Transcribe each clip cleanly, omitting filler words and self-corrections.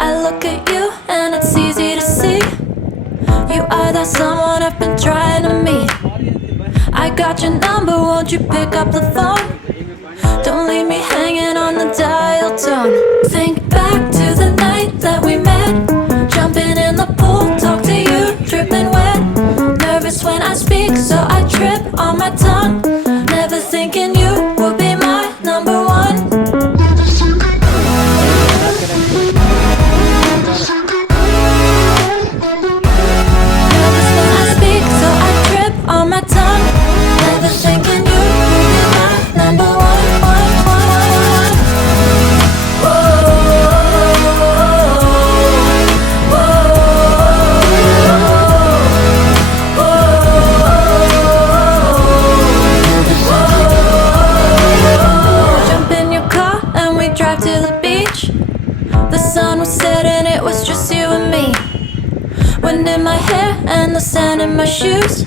I look at you and it's easy to see. You are that someone I've been trying to meet. I got your number, won't you pick up the phone? Don't leave me hanging on the dial tone. Think back to the night that we met, jumping in the pool, talk to you, dripping wet. Nervous when I speak, so I trip on my tongue. Never thinking you would be my number one. Nervous when I speak, so I trip on my tongue. Never thinking you would be my number one. Drive to the beach. The sun was setting, it was just you and me. Wind in my hair and the sand in my shoes.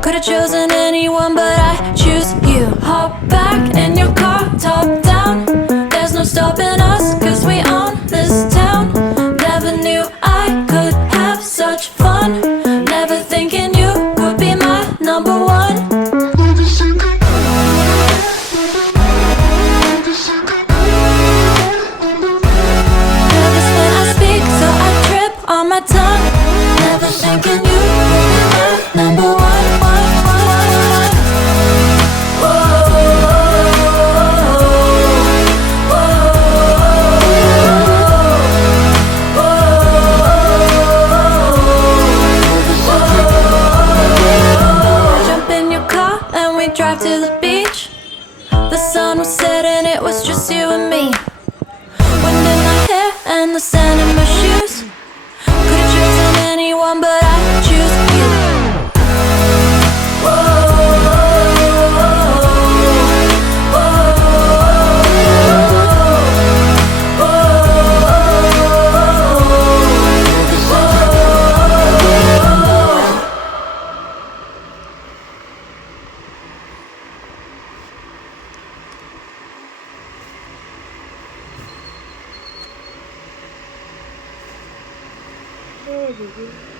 Could've chosen anyone, but I choose you. Hop back in your car, top down. There's no stopping us, cause we own this town. Never knew I could have such fun. Never thinking you would be my number one. On my tongue, never thinking you would be my number one. Jump in your car and we drive to the beach. The sun was setting, it was just you and me. Wind in my hair and the sand in my shoes. Could've chosen anyone, but I choose you. Oh,